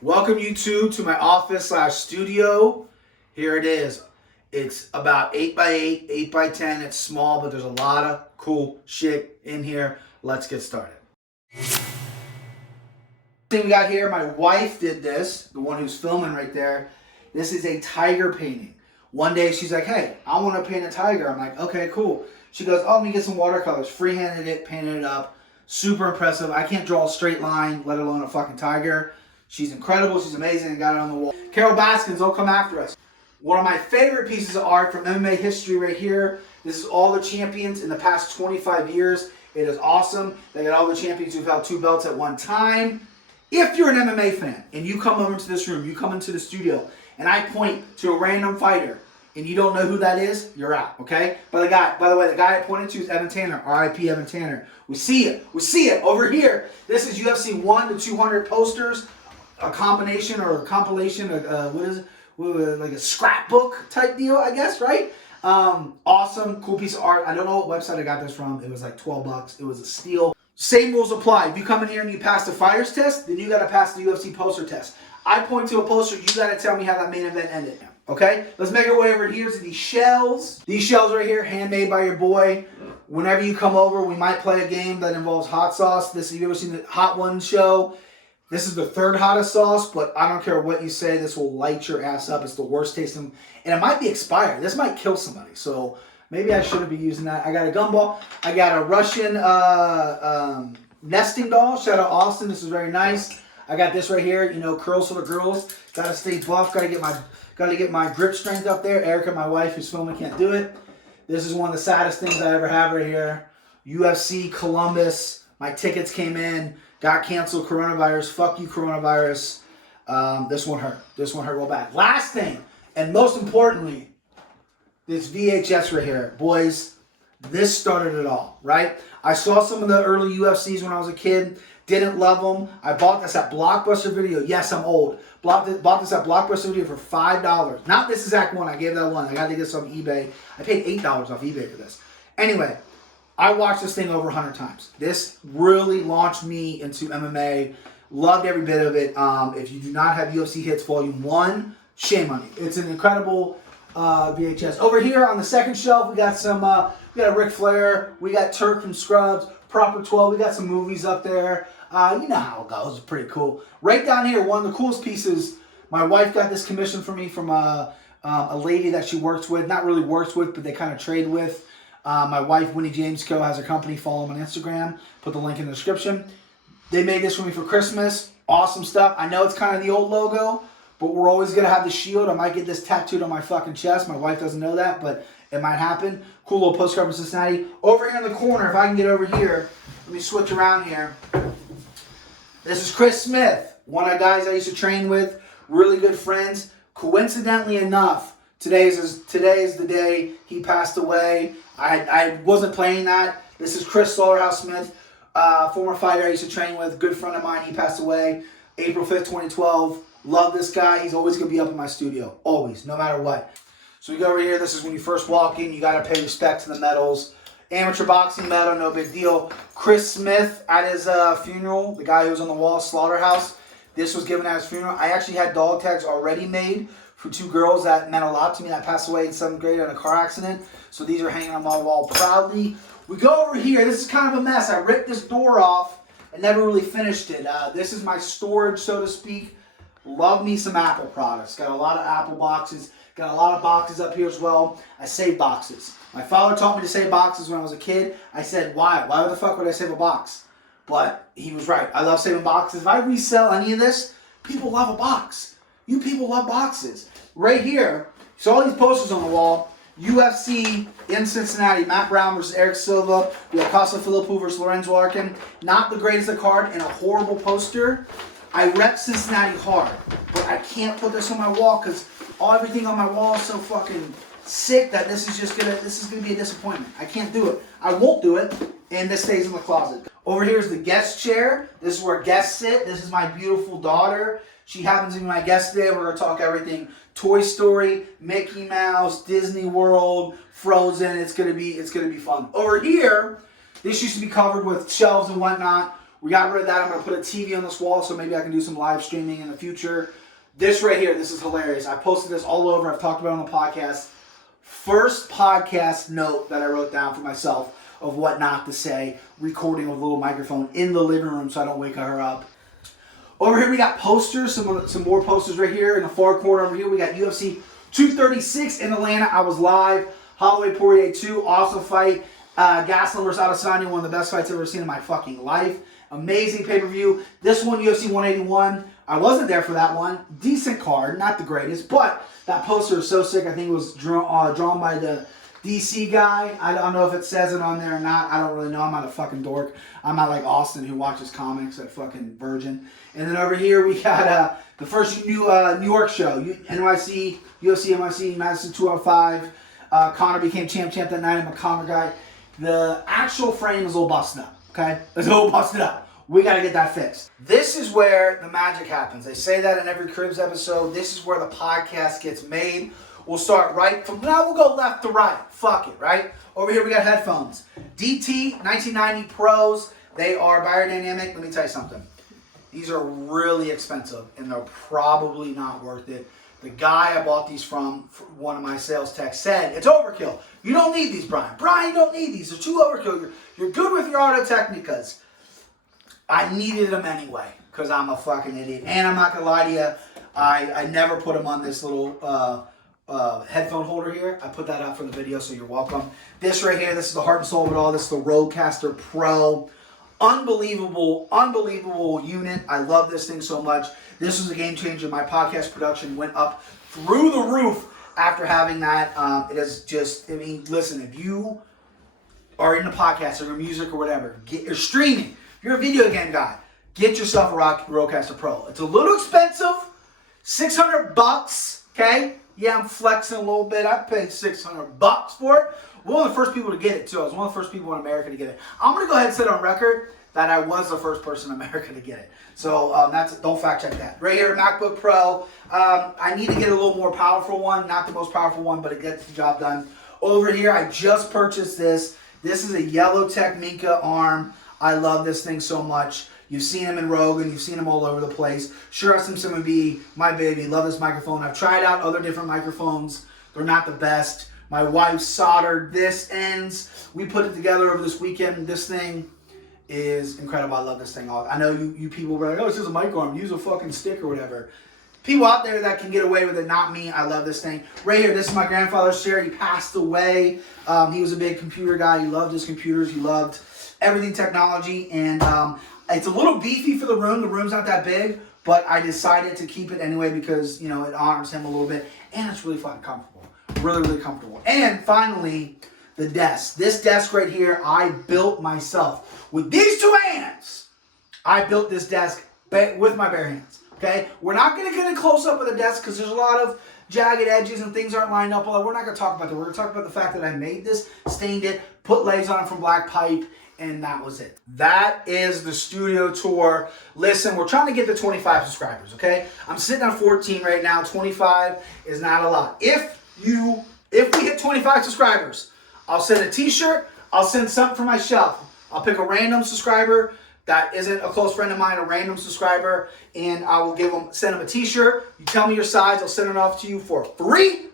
Welcome YouTube to my office/studio. Here it is. It's about 8x8, 8x10. It's small, but there's a lot of cool shit in here. Let's get started. Thing we got here, my wife did this, the one who's filming right there. This is a tiger painting. One day she's like, hey, I want to paint a tiger. I'm like, okay, cool. She goes, oh, let me get some watercolors. Freehanded it, painted it up. Super impressive. I can't draw a straight line, let alone a fucking tiger. She's incredible. She's amazing. I got it on the wall. Carol Baskins, don't come after us. One of my favorite pieces of art from MMA history right here. This is all the champions in the past 25 years. It is awesome. They got all the champions who've held 2 belts at one time. If you're an MMA fan and you come over to this room, you come into the studio, and I point to a random fighter, and you don't know who that is, you're out, okay? By the way, the guy I pointed to is Evan Tanner, R.I.P. Evan Tanner. We see it. We see it over here. This is UFC 1 to 200 posters, a combination or a compilation of, what is it? Like a scrapbook type deal, I guess, right? Awesome, cool piece of art. I don't know what website I got this from. It was like 12 bucks. It was a steal. Same rules apply. If you come in here and you pass the fighters test, then you got to pass the UFC poster test. I point to a poster, you got to tell me how that main event ended. Okay? Let's make our way over here to these shells. These shells right here, handmade by your boy. Whenever you come over, we might play a game that involves hot sauce. This, have you ever seen the Hot Ones show? This is the 3rd hottest sauce, but I don't care what you say, this will light your ass up. It's the worst tasting, and it might be expired. This might kill somebody, so maybe I shouldn't be using that. I got a gumball. I got a Russian nesting doll. Shout out Austin. This is very nice. I got this right here. You know, curls for the girls. Got to stay buff. Got to get my grip strength up there. Erica, my wife, who's filming, can't do it. This is one of the saddest things I ever have right here. UFC Columbus. My tickets came in. Got canceled. Coronavirus. Fuck you, coronavirus. This one hurt. This one hurt real bad. Last thing, and most importantly, this VHS right here. Boys, this started it all, right? I saw some of the early UFCs when I was a kid. Didn't love them. I bought this at Blockbuster Video. Yes, I'm old. Bought this at Blockbuster Video for $5. Not this exact one. I gave that one. I got to get this on eBay. I paid $8 off eBay for this. Anyway, I watched this thing over 100 times. This really launched me into MMA. Loved every bit of it. If you do not have UFC Hits Volume 1, shame on you. It's an incredible VHS. Over here on the second shelf, we got some, we got a Ric Flair. We got Turk from Scrubs. Proper 12. We got some movies up there. You know how it goes. It's pretty cool. Right down here, one of the coolest pieces. My wife got this commission for me from a lady that she works with. Not really works with, but they kind of trade with. My wife, Winnie James Co., has a company. Follow them on Instagram. Put the link in the description. They made this for me for Christmas. Awesome stuff. I know it's kind of the old logo, but we're always going to have the shield. I might get this tattooed on my fucking chest. My wife doesn't know that, but it might happen. Cool little postcard from Cincinnati. Over here in the corner, if I can get over here, let me switch around here. This is Chris Smith, one of the guys I used to train with. Really good friends. Coincidentally enough, today is the day he passed away. I wasn't playing that. This is Chris Slaughterhouse Smith, former fighter I used to train with. Good friend of mine. He passed away April 5th, 2012. Love this guy. He's always going to be up in my studio. Always, no matter what. So we go over here. This is when you first walk in. You got to pay respect to the medals. Amateur boxing medal, no big deal. Chris Smith at his funeral, the guy who was on the wall, Slaughterhouse. This was given at his funeral. I actually had dog tags already made for 2 girls that meant a lot to me that passed away in 7th grade in a car accident. So these are hanging on my wall proudly. We go over here. This is kind of a mess. I ripped this door off and never really finished it. This is my storage, so to speak. Love me some Apple products. Got a lot of Apple boxes. Got a lot of boxes up here as well. I save boxes. My father taught me to save boxes when I was a kid. I said, why? Why the fuck would I save a box? But he was right. I love saving boxes. If I resell any of this, people love a box. You people love boxes. Right here, so all these posters on the wall. UFC in Cincinnati. Matt Brown versus Eric Silva. We have Costa Philippou versus Lorenzo Arkin. Not the greatest of card and a horrible poster. I rep Cincinnati hard, but I can't put this on my wall because everything on my wall is so fucking sick that this is gonna be a disappointment. I can't do it. I won't do it, and this stays in the closet. Over here is the guest chair. This is where guests sit. This is my beautiful daughter. She happens to be my guest today. We're gonna talk everything Toy Story, Mickey Mouse, Disney World, Frozen. It's gonna be fun. Over here, this used to be covered with shelves and whatnot. We got rid of that. I'm going to put a TV on this wall so maybe I can do some live streaming in the future. This right here, this is hilarious. I posted this all over. I've talked about it on the podcast. First podcast note that I wrote down for myself of what not to say, recording with a little microphone in the living room so I don't wake her up. Over here we got posters, some more posters right here. In the far corner over here we got UFC 236 in Atlanta. I was live. Holloway Poirier 2, awesome fight. Gastelum vs. Adesanya, one of the best fights I've ever seen in my fucking life. Amazing pay-per-view. This one, UFC 181. I wasn't there for that one. Decent card, not the greatest, but that poster is so sick. I think it was drawn by the DC guy. I don't know if it says it on there or not. I don't really know. I'm not a fucking dork. I'm not like Austin who watches comics at fucking Virgin. And then over here we got the first New York show. NYC, UFC NYC, Madison 205. Conor became champ that night. I'm a Conor guy. The actual frame is a little busted up. Okay? It's a little busted up. We got to get that fixed. This is where the magic happens. They say that in every Cribs episode. This is where the podcast gets made. We'll start right from now. We'll go left to right. Fuck it, right? Over here we got headphones. DT 1990 Pros. They are biodynamic. Let me tell you something. These are really expensive and they're probably not worth it. The guy I bought these from, one of my sales techs, said, it's overkill. You don't need these, Brian. Brian, you don't need these. They're too overkill. You're good with your Audio Technicas. I needed them anyway because I'm a fucking idiot. And I'm not going to lie to you. I never put them on this little headphone holder here. I put that out for the video, so you're welcome. This right here, this is the heart and soul of it all. This is the Rodecaster Pro. Unbelievable unit. I love this thing so much. This was a game changer. My podcast production went up through the roof after having that. It is just, I mean, listen, if you are into podcasts or music or whatever, or streaming, if you're a video game guy, get yourself a Rodecaster Pro. It's a little expensive, $600, okay? Yeah, I'm flexing a little bit. I paid $600 for it. One of the first people to get it, too. I was one of the first people in America to get it. I'm going to go ahead and set on record that I was the first person in America to get it. So don't fact check that. Right here, MacBook Pro. I need to get a little more powerful one. Not the most powerful one, but it gets the job done. Over here, I just purchased this. This is a Yellowtec Mika arm. I love this thing so much. You've seen him in Rogan. You've seen him all over the place. Shure SM7B, my baby. Love this microphone. I've tried out other different microphones. They're not the best. My wife soldered this ends. We put it together over this weekend. This thing is incredible. I love this thing. I know you people were like, oh, it's just a mic arm. Use a fucking stick or whatever. People out there that can get away with it, not me. I love this thing. Right here, this is my grandfather's chair. He passed away. He was a big computer guy. He loved his computers. He loved everything technology. And it's a little beefy for the room. The room's not that big. But I decided to keep it anyway because, you know, it honors him a little bit. And it's really fucking comfortable. Really comfortable. And finally, the desk. This desk right here, I built myself. With these two hands, I built this desk with my bare hands. Okay? We're not going to get a close-up of the desk because there's a lot of jagged edges and things aren't lined up. We're not going to talk about that. We're going to talk about the fact that I made this, stained it, put legs on it from black pipe, and that was it. That is the studio tour. Listen, we're trying to get to 25 subscribers, okay? I'm sitting on 14 right now. 25 is not a lot. If we hit 25 subscribers, I'll send a t-shirt, I'll send something for my shelf. I'll pick a random subscriber that isn't a close friend of mine, a random subscriber, and I will send them a t-shirt. You tell me your size, I'll send it off to you for free.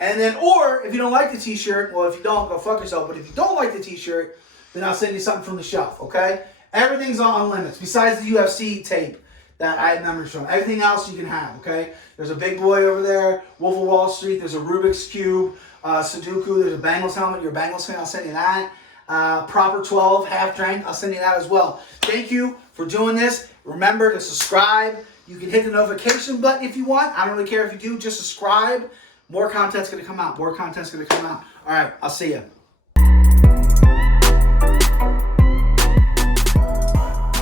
And then, or if you don't like the t-shirt, well, if you don't, go fuck yourself. But if you don't like the t-shirt, then I'll send you something from the shelf, okay? Everything's on limits, besides the UFC tape that I have memories from. Everything else you can have, okay? There's a big boy over there, Wolf of Wall Street. There's a Rubik's Cube, Sudoku. There's a Bengals helmet. You're a Bengals fan, I'll send you that. Proper 12, half drank, I'll send you that as well. Thank you for doing this. Remember to subscribe. You can hit the notification button if you want. I don't really care if you do. Just subscribe. More content's going to come out. All right, I'll see you.